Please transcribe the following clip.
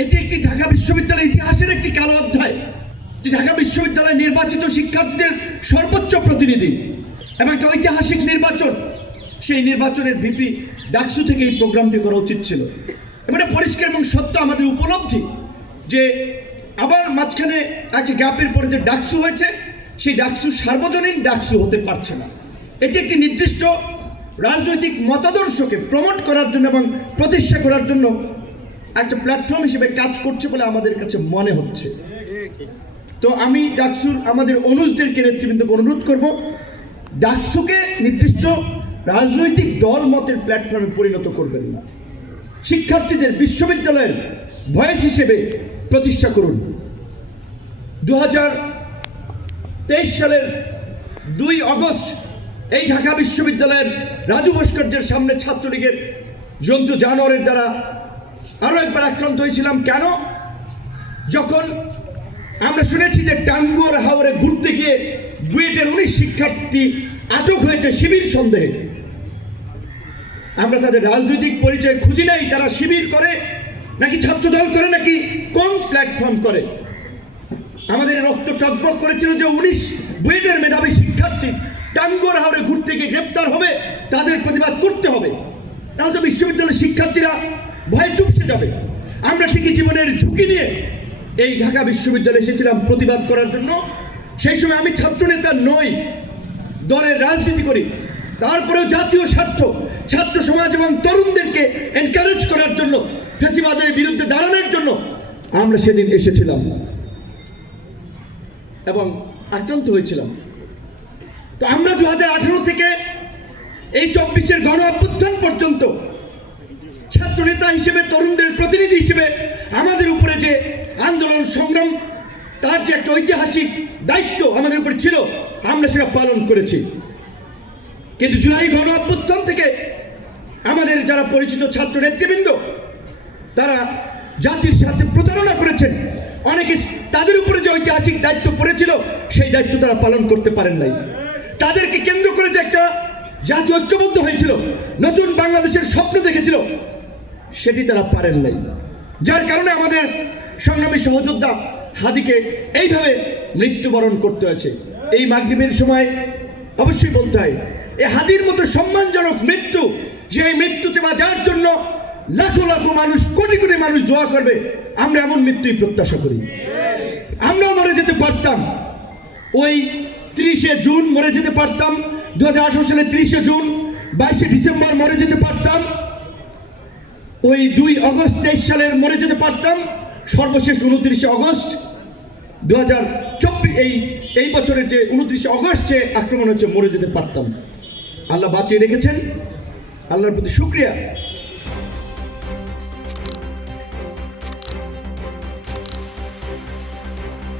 এটি একটি ঢাকা বিশ্ববিদ্যালয়ের ইতিহাসের একটি কালো অধ্যায়, যে ঢাকা বিশ্ববিদ্যালয় নির্বাচিত শিক্ষার্থীদের সর্বোচ্চ প্রতিনিধি এবং একটা ঐতিহাসিক নির্বাচন। সেই নির্বাচনের ভিপি ডাকসু থেকে এই প্রোগ্রামটি করা উচিত ছিল। এবারে পরিষ্কার এবং সত্য আমাদের উপলব্ধি যে আবার মাঝখানে একটা গ্যাপের পরে যে ডাকসু হয়েছে, সেই ডাকসু সার্বজনীন ডাকসু হতে পারছে না। এটি একটি নির্দিষ্ট রাজনৈতিক মতাদর্শকে প্রমোট করার জন্য এবং প্রতিষ্ঠা করার জন্য একটা প্ল্যাটফর্ম হিসেবে কাজ করছে বলে আমাদের কাছে মনে হচ্ছে। তো আমি ডাকসুর আমাদের অনুজদেরকে নেতৃবৃন্দকে অনুরোধ করব, ডাকসুকে নির্দিষ্ট রাজনৈতিক দল মতের প্ল্যাটফর্মে পরিণত করবেন না। শিক্ষার্থীদের বিশ্ববিদ্যালয়ের ভয়েস হিসেবে প্রতিষ্ঠা করুন। 2023 সালের 2 অগস্ট এই ঢাকা বিশ্ববিদ্যালয়ের রাজু ভাস্কর্যের সামনে ছাত্রলীগের জন্তু জানোয়ারের দ্বারা আরও একবার আক্রান্ত হয়েছিলাম। কেন? যখন আমরা শুনেছি যে টাঙ্গুয়ার হাওরে ঘুরতে গিয়ে বুয়েটের 19 শিক্ষার্থী আটক হয়েছে শিবির সন্দেহে। আমরা তাদের রাজনৈতিক পরিচয় খুঁজি নাই, তারা শিবির করে নাকি ছাত্রদল করে নাকি কোন প্ল্যাটফর্ম করে। আমাদের রক্ত টকবক করেছিল যে 19 বুয়েটের মেধাবী শিক্ষার্থী টাঙ্গুয়ার হাওরে ঘুরতে গিয়ে গ্রেপ্তার হবে, তাদের প্রতিবাদ করতে হবে, তাহলে তো বিশ্ববিদ্যালয়ের শিক্ষার্থীরা ভয়ে চুপসে যাবে। আমরা ঠিকই জীবনের ঝুঁকি নিয়ে এই ঢাকা বিশ্ববিদ্যালয়ে এসেছিলাম প্রতিবাদ করার জন্য। সেই সময় আমি ছাত্রনেতা নই, দলের রাজনীতি করি, তারপরেও জাতীয় স্বার্থ, ছাত্র সমাজ এবং তরুণদেরকে এনকারেজ করার জন্য, ফ্যাসিবাদের বিরুদ্ধে দাঁড়ানোর জন্য আমরা সেদিন এসেছিলাম এবং আক্রান্ত হয়েছিলাম। তো আমরা 2018 থেকে এই 24-এর গণ অভ্যুত্থান পর্যন্ত ছাত্রনেতা হিসেবে, তরুণদের প্রতিনিধি হিসেবে আমাদের উপরে যে আন্দোলন সংগ্রাম, তার যে একটা ঐতিহাসিক দায়িত্ব আমাদের উপর ছিল, আমরা সেটা পালন করেছি। কিন্তু জুলাই গণ অভ্যুত্থান থেকে আমাদের যারা পরিচিত ছাত্র নেতৃবৃন্দ, তারা জাতির সাথে প্রতারণা করেছেন। অনেকে তাদের উপরে যে ঐতিহাসিক দায়িত্ব পড়েছিল, সেই দায়িত্ব তারা পালন করতে পারেন নাই। তাদেরকে কেন্দ্র করে যে একটা জাতি ঐক্যবদ্ধ হয়েছিল, নতুন বাংলাদেশের স্বপ্ন দেখেছিল, সেটি তারা পারেন নাই। যার কারণে আমাদের সংগ্রামী সহযোদ্ধা হাদিকে এইভাবে মৃত্যুবরণ করতে হয়েছে। এই মাগরিবের সময় অবশ্যই বলতে হয়, এই হাদির মতো সম্মানজনক মৃত্যু, যে মৃত্যুতে বাঁচার জন্য লাখো লাখো মানুষ, কোটি কোটি মানুষ দোয়া করবে, আমরা এমন মৃত্যুই প্রত্যাশা করি। আমরাও মরে যেতে পারতাম, ওই 30শে জুন মরে যেতে পারতাম, 2018 সালে 30শে জুন, 22শে ডিসেম্বর মরে যেতে পারতাম, ওই 2 অগস্ট 23 সালের মরে যেতে পারতাম, সর্বশেষ 29শে অগস্ট 2024 এই বছরের যে 29শে অগস্ট যে আক্রমণ হচ্ছে, মরে যেতে পারতাম। আল্লাহ বাঁচিয়ে রেখেছেন, আল্লাহর প্রতি শুকরিয়া।